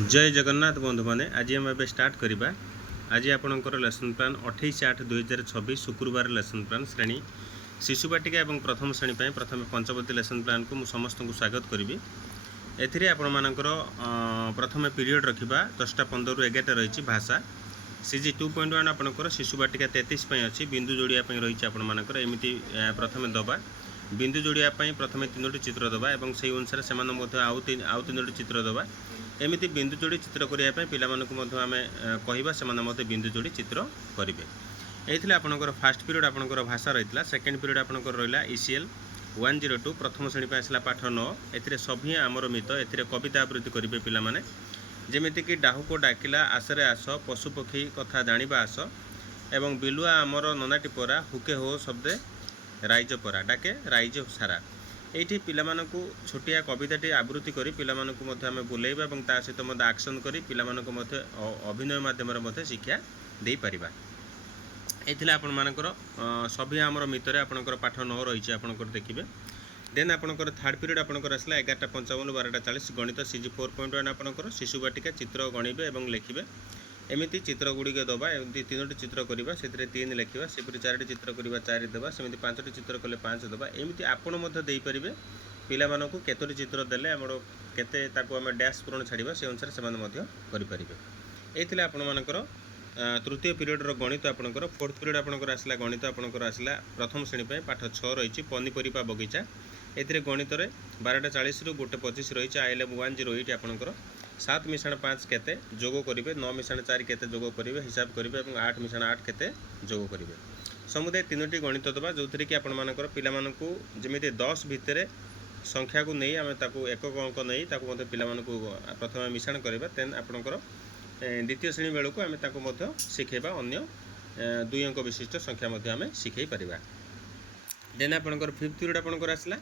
जय जगन्नाथ बंधु मैंने आज आम ए स्टार्ट करवा। आज आपंकर लेसन प्लान 28/8/2026 शुक्रवार लेसन प्लान श्रेणी शिशु बाटिका और प्रथम श्रेणी प्रथम पंचवती लेसन प्लान को समस्त को स्वागत करी। एपर प्रथम पीरियड रखा 10:15 ରୁ 11ଟା रही भाषा CG 2.1 आपंकर शिशु बाटिका 33 अच्छी बिंदु जोड़िया रही आपर एमती प्रथम दबा बिंदु जोड़िया प्रथम 3ଟି चित्र दबा और से अनुसार से आउ 3ଟି चित्र दबा एमती बिंदु जोड़ी चित्र करने पिलाମାନଙ୍କୁ आम कहवा से बिंदु जोड़ी चित्र करेंगे। ये आपंकर फास्ट पीरियड आपंकर भाषा रही है। सेकेंड पीरियड आपंकर रहा ECL 102 प्रथम श्रेणी आसला पाठ 9 ए सभी आमर मित ए कविता आवृत्ति करेंगे पिलामाने जेमितिक डाहुको डाकिला आसरे आस पशुपक्षी कथा जानिबा आस एवं बिलुआ आमर ननाटी परा हुके हो शब्दे राइज परा डाके राइज सारा ये पिलामानकु छोटिया कविताटी आवृत्ति करी पिलामानकु मध्य आमे बुलेइबा एवं ता सहित मध्य एक्शन करी पिलामानकु मध्य अभिनय माध्यम मध्य शिक्षा दे परिबा। एथिला आपण मानकर सभी आमर मितरे आपनकर पाठ 9 रही आपनकर देखिबे। देन आपनकर थर्ड पीरियड आपनकर आसला 11:55 12:40 गणित CG 4.1 आपनकर शिशु बाटिका चित्र गणिबे एवं लिखिबे एमती चित्र गुड़िक दबा एमती 3ଟି चित्र करवा से 3 लिखा सेपरी 4ଟି चित्र करवा 4 दबा सेमती 5ଟି चित्र कले 5 दबा एमती आपण पारे पिलामानकु केतोटी चित्र देले आमर केते ताकू आम डैश पूरण छाड़ा से अनुसार से करें। ये आपण मानकर तृतीय पीरियड गणित आपंकर फोर्थ पीरियड आपंकर आसला गणित आपंकर आसला प्रथम श्रेणी पाठ 6 रही पनीपरिया बगीचा ए गणित 12:40 ରୁ 1:25 रही I11 आपंकर 7 मिसाण 5 केते जोग करेंगे 9 मिसाण 4 केते जोग करेंगे हिसाब करेंगे और 8 मिसाण 8 केते जोग करेंगे समुदाय 3ଟି गणित दबा जो थी कि आपर पिलामानकु जमिति 10 भितर संख्या को नहीं आम ताकू एकक अंक नहीं ताकू पिलामानकु प्रथम मिसाण करवा तेन आपंकर द्वितीय श्रेणी बेलू आम ताकू शिखेबा अन्य 2 अंक विशिष्ट संख्या आम शिखई पारिबा। देन आपंकर फिफ्थ पीरियड आपंकर आसला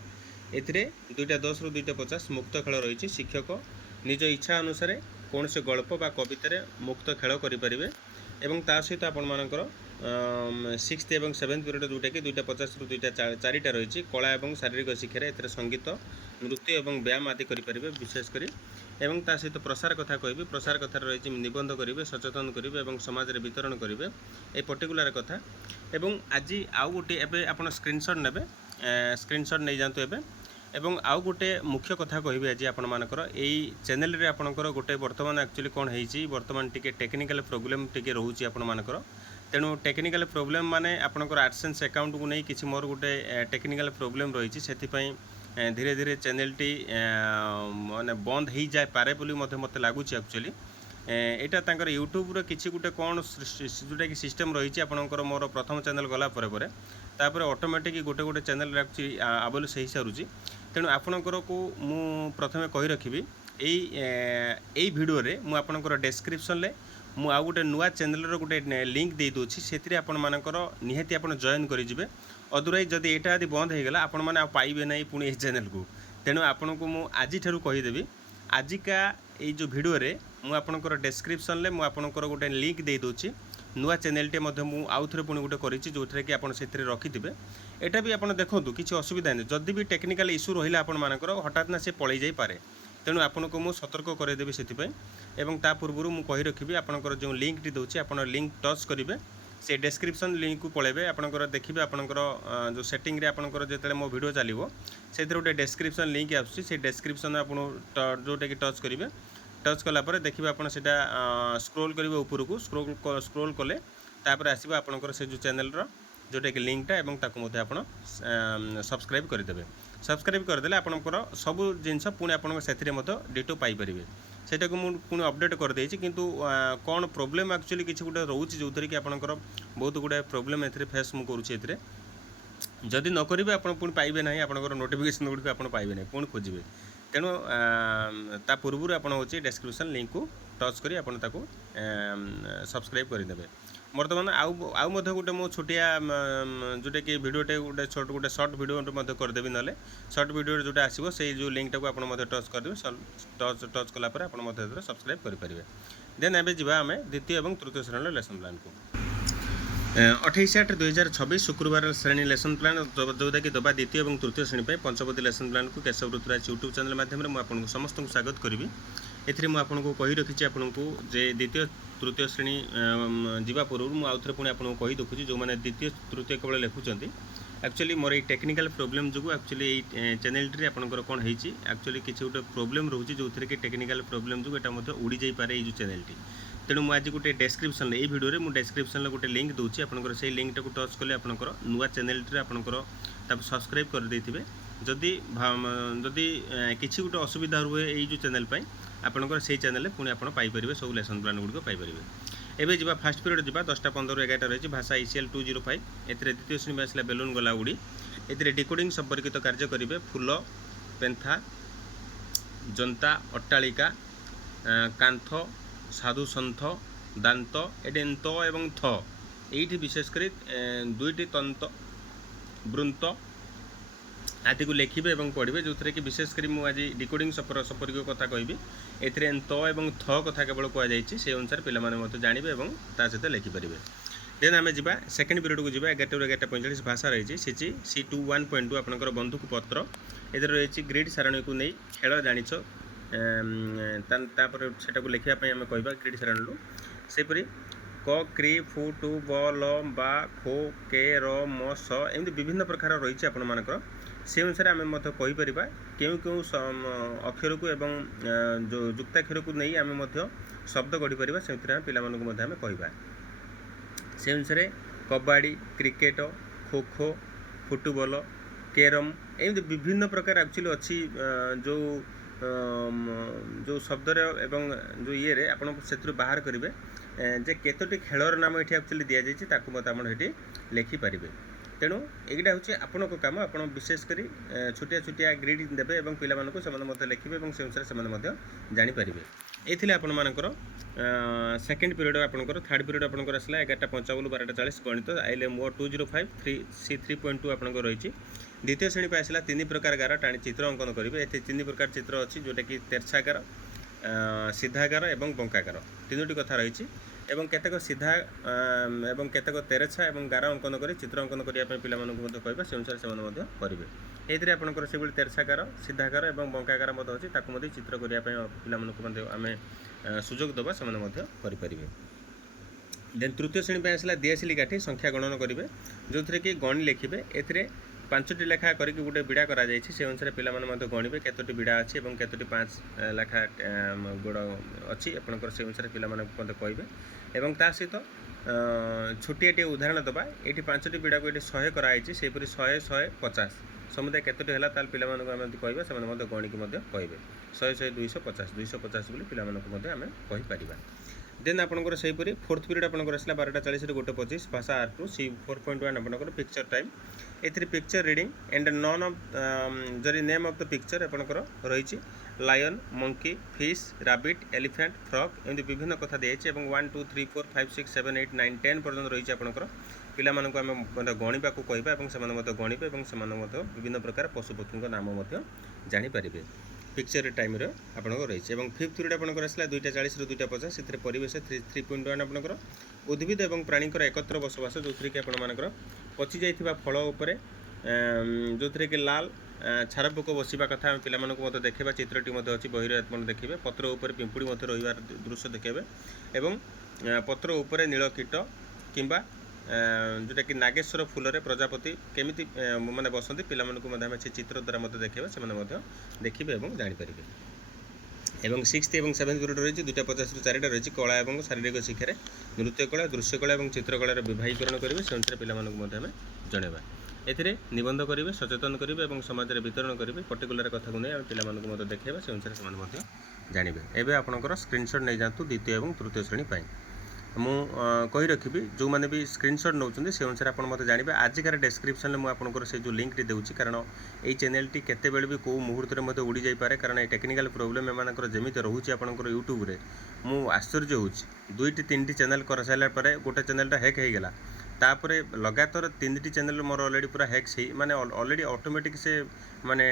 ए 2:10 ରୁ 2:50 मुक्त खेल रही शिक्षक निज इच्छा अनुसार कौन से गल्प बा कवितार मुक्त खेल करें एवं ता सहित आपंकर सिक्स्थ और सेवेन्थ पीरियड जोटा कि 2:50 ରୁ 2:04ଟା रही कला और शारीरिक शिक्षार ए संगीत नृत्य और व्यायाम आदि करें विशेषकर एवं ता सहित प्रसार कथा कहि प्रसार कथार रही निबंध करेंगे सचेतन करेंगे और समाज में वितरण करेंगे ये पर्टिकुलर कथा एवं आज आउ गोटे एबे आपण स्क्रीनशॉट नेबे स्क्रीनशॉट नहीं जातु एबे एवं आउ गोटे मुख्य कथा कहि आज आपण मानकर एई चैनल रे आपणकर गोटे वर्तमान एक्चुअली कोन हेछि वर्तमान टिके टेक्निकल प्रॉब्लम टिके रहउछि आपण मानकर तेणु टेक्निकल प्रॉब्लम माने आपणकर एडसेंस अकाउंट को नहीं किछि मोर गोटे टेक्निकल प्रॉब्लम रही से धीरे धीरे चैनलटी माने बंद हो जाए पारे बोली मते लगुच एक्चुअली एटा तांकर यूट्यूब रो किछि गुटे कोन जोटा कि सिस्टम रही आपणकर मोर प्रथम चैनल गला परे तापर ऑटोमेटिक गोटे गोटे चैनल आबल से सारूँ तेणु आपणकर को मु प्रथमे कहि रखिबी एई वीडियो रे मु आपणकर डिस्क्रिप्शन ले मु आ गोटे नुआ चैनल रो गोटे लिंक दे दोछि सेतिरे आपण मानकर निहाती आपण जॉइन करि जिवे अदरवाइज जदि एटा यदि बंद हो गला आपण माने पाइबे नहीं पुणी चैनल को तेणु आपण को मु आज ठारू कहिदेबी आजिका ये जो वीडियो रे मु आपणकर डिस्क्रिप्शन ले मु आपणकर गोटे लिंक दे दोछि नुआ चैनलटे मु आउ थे पुणी गोटे करिछि जो कि आपण सेतिरे रखिथिबे एटा भी आपण देखंतु किछि असुविधा नहीं जदि भी टेक्निकल इश्यू रहिला आपण मानकर हठात ना से पळै जाई पारे तेणु आपन को मु सतर्क करदेवी से एवं ता पूर्व मु कहि रखिबी आपनकर जो लिंक टी दोछि आपण लिंक टच करेंगे से डिस्क्रिप्शन लिंक को पळेबे आपनकर देखिबे आपनकर जो सेटिंग रे आपनकर जेतले मो वीडियो चलिवो सेतिर गोटे डिस्क्रिप्शन लिंक आछि से डिस्क्रिप्शन आपण जोटा कि टच करेंगे टच कला पर देखिबे आपण सेटा स्क्रॉल करेंगे ऊपर को स्क्रॉल कले तापर आसीबो आपनकर से जो चैनल रो जोटा कि लिंकटा एवं ताको मते आपण सब्सक्राइब करदेबे सब्सक्राइब करदेले आपनकर सब जिनस पुणी आपन से डिटो पाइपर सेटा को मुझे अपडेट कर देछि किंतु कौन प्रोब्लेम एक्चुअली किसी गोटे रोचे जो थी कि आपनकर बहुत गुड़ाए प्रोब्लेम ए फेस मु करुँचे जदि न करेंगे आप पुणी पाइबे ना आपनकर नोटिफिकेशन गुड़ी आप पाइबे ना पुणी खोजे तेणु ता पूर्व आप डिस्क्रिप्शन लिंक को टच करी आपन ताको सब्सक्राइब करदेबे। बर्तमान आउ गोटे मो छोटिया जोटा कि भिडियोटे गोटे सर्ट भिडियो करदेवी ना सर्ट भिडियो जोटा आसो से जो लिंकटा को आप टच करदे टच कलापर आप सब्सक्राइब करेंगे। देन एवं जावा आम द्वितीय और तृतीय श्रेणी लेसन प्लान को 28/8/2026 शुक्रवार श्रेणी लेसन प्लान जोटा कि दबा द्वितीय और तृतीय श्रेणी पंचवती लेसन प्लान को केशव ऋतुराज यूट्यूब चैनल माध्यम मुझे समस्त को स्वागत करी। एथिरे मु आपनको कहि रखिछि आपनको जे द्वितीय तृतीय श्रेणी जीवा पूर्व मु आउथरे पुणी आपनको कहि देखुछि जो माने द्वितीय तृतीय केवल लेखुचंती एक्चुअली मोर ये टेक्निकल प्रोब्लेम जो एक्चुअली ये चैनल टी आपनकर कोन हेछि एक्चुअली किछि गोटे प्रोब्लेम रहउछि जोथरे कि टेक्निकल प्रोब्लेम जो एटा मते उड़ी जाई पारे ये जो चैनल टी तेणु मु आज गोटे डिस्क्रिप्शन ए वीडियो रे मु डिस्क्रिप्शन ले गोटे लिंक दोछि आपनकर सेही लिंक टाको टच करले आपनकर नुवा चैनल टी आपनकर तब सब्सक्राइब कर देथिबे जदि जदि किछि गोटे असुविधा हुए ये जो चैनल पई आपनकर सेही चैनल पुणी आपण पाई परिबे सब लेसन प्लान गुडको पाई परिबे एबे जिबा फास्ट पीरियड जिबा 10:15 11 रहिछि भाषा ICL 205 एथिरे द्वितीय श्रेणी आसला बेलून गला उडी एथिरे डिकोडिंग संपर्कित कार्य करिवे फूल पेंथा जनता अट्टालिका कांथ साधु सन्थ दांत एडेंत एवं थ एठी विशेष करी दुईटी तंत वृंत आदि को लिखिबे एवं पढ़िबे जो कि विशेष करी मु आज डिकोडिंग संपर्क कथा कहबी एथिरे त एवं थ कथा केवल कह जाइछि से अनुसार पिला माने मते जानिबे एवं ता सहित लिखि परिबे देन आमे जिबा सेकंड पीरियड को जिबा 11:45 भाषा रहिछि सिची C2 1.2 आपनकर बंधुक पत्र एथिरे रहिछि ग्रिड सारणी को नै खेल जानिछो तापर सेटा को लिखिया पई आमे कहबा ग्रिड सारणी लो सेपरि क क्री फु टू ब ल बा खो के र म स एमि विभिन्न प्रकार रहिछि आपन मानकर से अनुसार आम मत कहीपर क्यों क्यों अक्षर को एवं जो युक्ताक्षर को नहीं आम शब्द गढ़ी पार से पाने कहवा से अनुसार कबाड़ी cricket kho kho football carrom एमती विभिन्न प्रकार एक्चुअली अच्छी जो जो शब्द एवं जो ये आप बाहर करेंगे जे केतोटी खेलर नाम ये एक्चुअली दि जाइए मत आप लिखिपारे तेणु एटा हूँ आपण काम आप विशेष कर छोटिया छोटिया ग्रिड देवे और पिला लिखे और से अनुसार से जापर ये आपण मानकर सेकेंड पीरियड आपंकर थर्ड पीरियड आपंकर आसला 11:55 12:40 गणित ILM 205 C3.2 आपंकर रही द्वितीय श्रेणी पर आसला 3 प्रकार गार टाणी चित्र अंकन करेंगे ये 3 प्रकार चित्र अच्छी जोटा कि तेरछागार सीधागार और बंकागार तीनोटी कथा रही एवं केतक सीधा एवं केतक तेरछा एवं गार अंकन कर चित्र अंकन करने पिला कहवा से अनुसार से करेंगे ये आपंकर से तेरछागार सीधागार और बंकागार अच्छी ताकू चित्र करने आम सुजोग दबा से करें देन तृतीय श्रेणी पर आसला दियासिली काठी संख्या गणन करेंगे जो थे कि गणी लिखे ए 5टी लेखा करके गोटे बिड़ा करा जायछि से अनुसार पिला माने गणिबे केतोटी बिड़ा अछि एवं केतोटी 5 लेखा गोड़ अछि आपनकर से अनुसार पिला माने कहबे एवं ता सहित छोटियाटे उदाहरण दबा एटी 5टी बिड़ा को एटी 100 करा आइछि सेपरि 100 150 समुदाय केतोटी हला ताल पिला माने हम कहबे से माने गणि के मध्ये कहबे 100 100 250 250 बोली पिला माने मध्ये हम कहि परिबा देन आपनकर सेहीपरि फोर्थ पीरियड आपनकर आसला 12:40 रे 1:25 भाषा R2 C4.1 आपनकर पिक्चर टाइम एथि picture reading and none of जरी नेम ऑफ द पिक्चर आपनकर रही lion monkey fish rabbit elephant frog एमती विभिन्न कथा दिए एवं 1 2 3 4 5 6 7 8 9 10 पर्यटन रही आपनकर पिला मानक आम गणिबा को कहबा एवं से गणिबे एवं से विभिन्न प्रकार पशुपक्षी नाम जानीपर पिक्चर टाइम आपंकर रही है फिफ्थ पीरियड आपंकर आसला 2:40 ରୁ 2:50 से परिवेश 3.1 आपंकर उद्भिद और प्राणीकर एकत्र बसवास जो थी कि आपर पचि जाइथिबा फल उपरे जो थी कि लाल छारपोक बसवा कथा पिला देखा चित्रटी अच्छी बही देखिए पत्र उपर पिंपुड़ी रही दृश्य देखिए एवं पत्र उपरे नीलकीट किंबा जोटा कि नागेश्वर फूल प्रजापति केमिति माने बसंती पिला मानक से चित्र द्वारा मत देखा से देखिए और जापर एवं 6th और 7th पीरियड रही 2:50 ରୁ 4ଟା रही कला और शारीरिक शिक्षार नृत्य कला दृश्य कला और चित्रकलार विभागीकरण करेंगे से अनुसार पिला जनवा एथिरे निबंध करेंगे सचेतन करेंगे और समाज में वितरण करेंगे पर्टिकुलर कथा को नहीं पिला देखा से अनुसार से जानवे एवं आपंकर स्क्रीनशॉट नहीं जातु द्वितीय और तृतीय श्रेणी मु कही रखी जो मैंने भी स्क्रीनशॉट नौकरी से अनुसार आप मत जानवे आजिकार डिस्क्रिप्शन में मुझे से जो लिंक दूसरी कारण ये चैनल टी केते बेले भी कौ मुहूर्त में उड़ी जापे कारण ये टेक्निकल प्रोब्लेम एम जमी रोचे आपंकर यूट्यूब रे मु आश्चर्य हो 2टी 3टी चैनल कर सारापर गोटे चैनलटा हैक हो गला तापर लगातार 3टी चैनल मोर ऑलरेडी पूरा हैक से माने ऑलरेडी ऑटोमेटिक से माने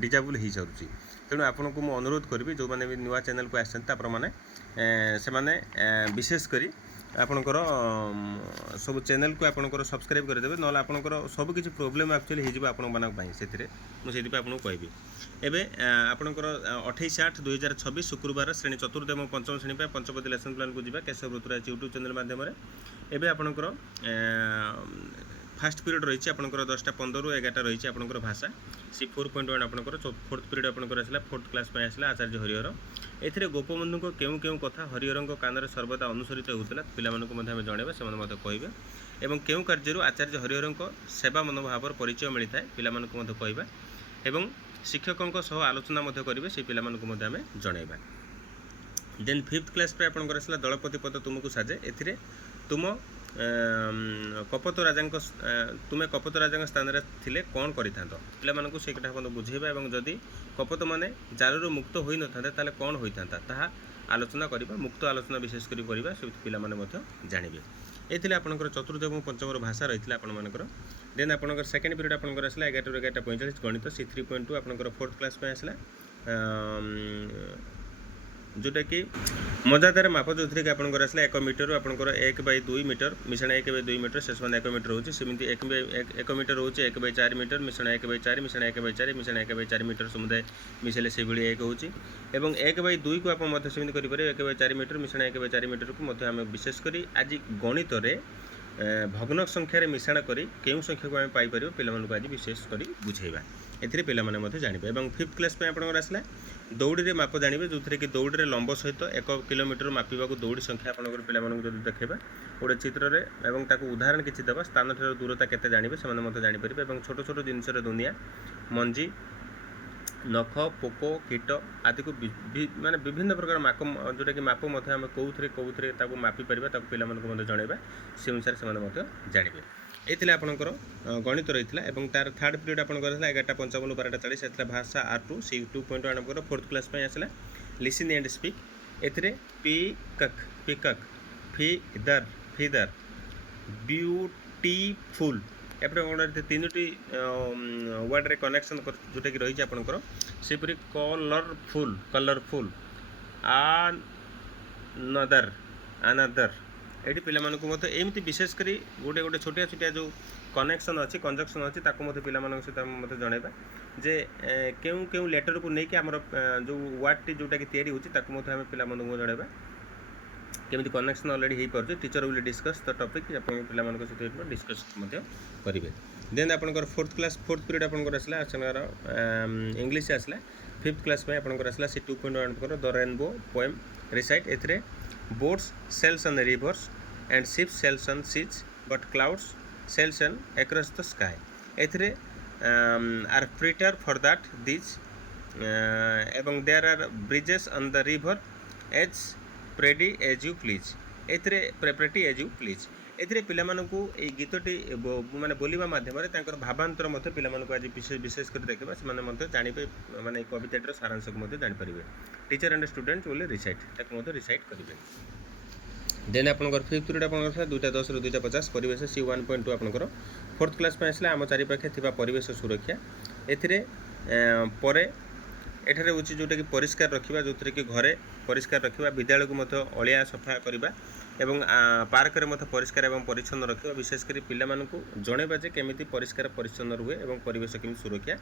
डिजेबल हो जाऊँगी तेणु आपन को अनुरोध करी जो मैंने भी नुआ चैनल को आसने से विशेष करी आपणकर सब चैनल को आपणकर सब्सक्राइब करदेवे ना आपणकर सब किसी प्रोब्लेम एक्चुअली हो आपण मानी से मुझे आपको कहबी एवं आपणकर 28/8/2026 शुक्रवार श्रेणी चतुर्थ और पंचम श्रेणी पंचपदी लेसन प्लान को जी केशव ऋतुराज यूट्यूब चैनल मध्यम एवं आपणकर फास्ट पीरियड रही आपंकर 10:15 ରୁ 11ଟା रही आपंकर भाषा सी 4.1 आपंकर फोर्थ पीरियड आपंकर आसला फोर्थ क्लास आसला आचार्य हरिहर एथिरे गोपबंधु को केउ केउ कथा हरिहर कान सर्वदा अनुसरित होता पिलाମାନଙ୍କୁ ମଧ୍ୟ ଆମେ ଜଣେଇବା ସେମାନେ ମଧ୍ୟ କହିବେ ଏବଂ କେଉଁ କାର୍ଯ୍ୟରୁ ଆଚାର୍ଯ୍ୟ ହରିହରଙ୍କ ସେବା ମନୋଭାବର ପରିଚୟ ମିଳିଥାଏ ପିଲାମାନଙ୍କୁ ମଧ୍ୟ କହିବା ଏବଂ ଶିକ୍ଷକଙ୍କ ସହ ଆଲୋଚନା ମଧ୍ୟ କରିବେ ସେହି ପିଲାମାନଙ୍କୁ ମଧ୍ୟ ଆମେ ଜଣେଇବା। ଦେନ୍ 5th କ୍ଲାସ୍ पे ଆପଣଙ୍କର ଆସିଲା ଦଳପତି ପଦ ତୁମକୁ ସାଜେ ଏଥିରେ ତୁମ କପତ ରାଜାଙ୍କ ତୁମେ କପତ ରାଜାଙ୍କ ସ୍ଥାନରେ ଥିଲେ କ'ଣ କରିଥାନ୍ତ ପିଲାମାନଙ୍କୁ ସେ କଥା ମଧ୍ୟ ବୁଝେଇବା ଏବଂ ଯଦି କପତ ମାନେ ଜାଲରୁ ମୁକ୍ତ ହୋଇନଥାନ୍ତେ ତାହେଲେ କ'ଣ ହୋଇଥାନ୍ତା ତାହା ଆଲୋଚନା କରିବା ମୁକ୍ତ ଆଲୋଚନା ବିଶେଷ କରି କରିବା ସେ ପିଲାମାନେ ମଧ୍ୟ ଜାଣିବେ। ଏଥିରେ ଆପଣଙ୍କର ଚତୁର୍ଥ ଏବଂ ପଞ୍ଚମର ଭାଷା ରହିଥିଲା ଆପଣମାନଙ୍କର। ଦେନ୍ ଆପଣଙ୍କର ସେକେଣ୍ଡ ପିରିୟଡ଼ ଆପଣଙ୍କର ଆସିଲା 11ରୁ 11:45 ଗଣିତ ସି 3.2 ଆପଣଙ୍କର फोर्थ क्लास ପାଇଁ ଆସିଲା जोटा कि मजादार माप जो थी आपंकर आसला 1 मीटर आपंकर 1/2 मीटर मिश्रण 1/2 मीटर शेष मैंने 1 मीटर होची सेमती 1 मीटर होची 1/4 मीटर मिश्रण 1/4 मिश्रण 1/4 मिश्रण 1/4 मीटर समुदाय मिसेले से भाई 1 होची एवं 1/2 को आप मध्य सेमती करि पारे 1/4 मीटर मिश्रण 1/4 मीटर को मध्य आम विशेष करी आज गणित रे भग्न संख्यार मिश्रण करी केउं संख्या को आम पाई परिबो पिलामानकु आज विशेष करी बुझेइबा एथिरे पिलामाने मध्य जानिबे। एवं 5th क्लास पे आपनकर आसला दौड़ी माप जानवे जो थी कि दौड़ी लंब सहित 1 किलोमीटर मापिबा दौड़ी संख्या आपंकर पिलामानकु जदि देखा गोटे चित्र रे एवं ताकू उदाहरण किसी देवा स्थान ठार दूरता केते जानिबे सेमाने मध्य जानिपारिबे एवं छोट छोट जिनसर दुनिया मंजी नख पोक कीट आदि को माने विभिन्न प्रकार माप जोटा कि माप मध्य आम कौथे ताकू मापी पारिबा ताकू पिलामानकु मध्य जणाइबा से अनुसार सेमाने मध्य जानिबे। ये आपंकर गणित रही है और तार थर्ड पीरियड आपंकर 11:55 12:40 एतला भाषा R2 सी 2.1 आपंकर 4th क्लास आसला लिसन एंड स्पीक एथिरे peacock peacock feather feather beautiful एपटे तीनोटी वर्ड रे कनेक्शन जोटा कि रही आपंकर सेपरी कलरफुल कलरफुल अनदर अनदर ये पिलाମାନଙ୍କୁ ମଧ୍ୟ ଏମିତି ବିଶେଷ କରି गोटे गोटे छोटिया छोटिया जो कनेक्शन अच्छी कंजक्शन अच्छी ताको मते पिलाମାନଙ୍କ सहित मते जणाइबा जे केउं केउं लेटर को लेके हमर जो वर्ड टी जोटा कि तयारी होची ताको मते हम पिलाମାନଙ୍କୁ जणाइबा केमिति कनेक्शन ऑलरेडी हे परजे teacher will discuss the topic अपन पिलाମାନଙ୍କ सहित डिस्कस मते करिवे। देन आपनकर 4th क्लास 4th पीरियड आपनकर आसला आसनार इंग्लिश आसला 5th क्लास में आपनकर आसला सी 2.1 आपनकर द रेनबो पोएम रिसाइट एथरे boats sails on the rivers and ships sails on seas but clouds sails on across the sky एथरे are prepared for that these एवं there are bridges on the river as pretty as you please एथरे pretty as you please एथरे पिलामानकु ए गीतटी माने बोलिबा माध्यम रे तांकर भावांतर मते पिलामानकु आज विशेष कर देखबा से माने जानिबे माने कविताटर सारांश को मते जानि परिबे teacher and student will recite ताक मते रिसाइट करिवे। देन आपनकर 5th पीरियड आपनकर 2:10 ରୁ 2:50 परिवेश सी 1.2 आपनकर 4th क्लास पे आसला आम चारि पाखे थिबा परिवेश सुरक्षा एथिरे परे एठारे होची जोटा कि परिष्कार रखिबा जोथरे कि घरे परिष्कार रखिबा विद्यालय को मते अलिया सफा करिबा एवं पार्क रे मते परिष्कार एवं परिच्छन्न रखिबा विशेष करी पिलामानकु जणेबा जे केमिति परिष्कार परिच्छन्न रुहे एवं परिवेश केमिति सुरक्षा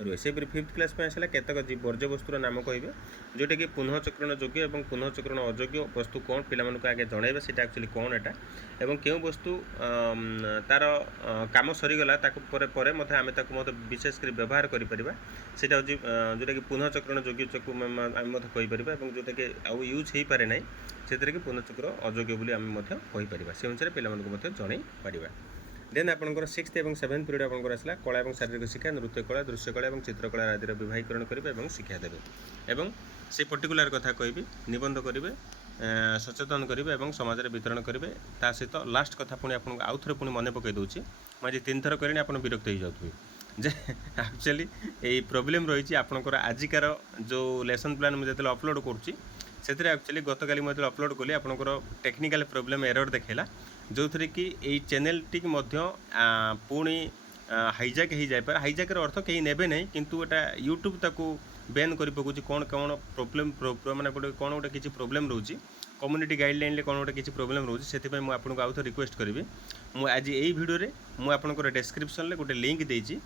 रुहे से 5th क्लास पे आसला केतक वर्ज्य वस्तुर नाम कहबे जोटा कि पुनःचक्रण योग्य एवं पुनःचक्रण अयोग्य वस्तु कौन पिलामानकु आगे जणाइबा सेटा एक्चुअली कौन एटा एवं केउ वस्तु तार काम सरीगला ताकु परे परे मते आमे ताकु मते विशेष करी व्यवहार करि परिबा सेटा होची जोटा कि पुनःचक्रण योग्य चकु आमे मते कहि परिबा एवं जोटा कि आउ यूज हेई पारे नै सेतरे कि पुनःचक्र अयोग्य बोली आमे मते कहि परिबा से अनुसार पिलामानकु मते जणाइ परिबा। देन आपनकर 6th एवं 7th पीरियड आपनकर आसला कला एवं शारीरिक शिक्षा नृत्य कला दृश्य कला एवं चित्रकला आदि विवाहीकरण करेंगे एवं शिक्षा देवे एवं से पर्टिकुलर कथा कहबी निबंध करेंगे सचेतन करेंगे एवं समाज में वितरण करेंगे ता सहित लास्ट कथा पुणी आपको आउ थे पुणी मन पकई दूसरी मुझे 3 थर करें आप विरक्त हो जाते जे एक्चुअली यही प्रोब्लेम रही आपंकर आजिकार जो लेसन प्लान मुझे अपलोड करुँची से एक्चुअली गतकाली मुझे अपलोड कली आपंकर टेक्निकल प्रोब्लेम एरर देखला जो थी कि यही चैनल टी पुणी हाइजैक हो जाए हाइजैकर अर्थ कहीं नेबे नहीं किंतु एटा यूट्यूब ताकू बैन कर पकाउछि कौन कौन प्रोब्लेम माने गोटे कौन गोटे किसी प्रोब्लेम रोचे कम्युनिटी गाइडलाइन कौन गोटे किसी प्रोब्लेम रोचे से मुझे आपको आउ थे रिक्वेस्ट करी मुझे आज यही भिडियो मुझे आपंकर डेस्क्रिप्शन में गोटे लिंक देती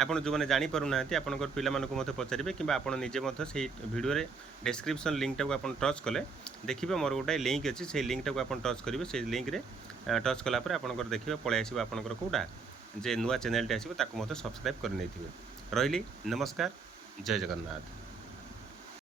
आपड़ जो मैंने जापर ना आपंकर पिला मत पचारे कि आप निजे से भिडियो डेस्क्रिप्शन लिंक टाक आप टच कले देखिए मोर गोटे लिंक अच्छी से लिंक टाक आप टच करेंगे से लिंक रे टच कलापर आपंकर देखिए पलि आस आपंकर कौटा जे नुआ चैनल आसो ताकू सब्सक्राइब कर रही नमस्कार जय जगन्नाथ।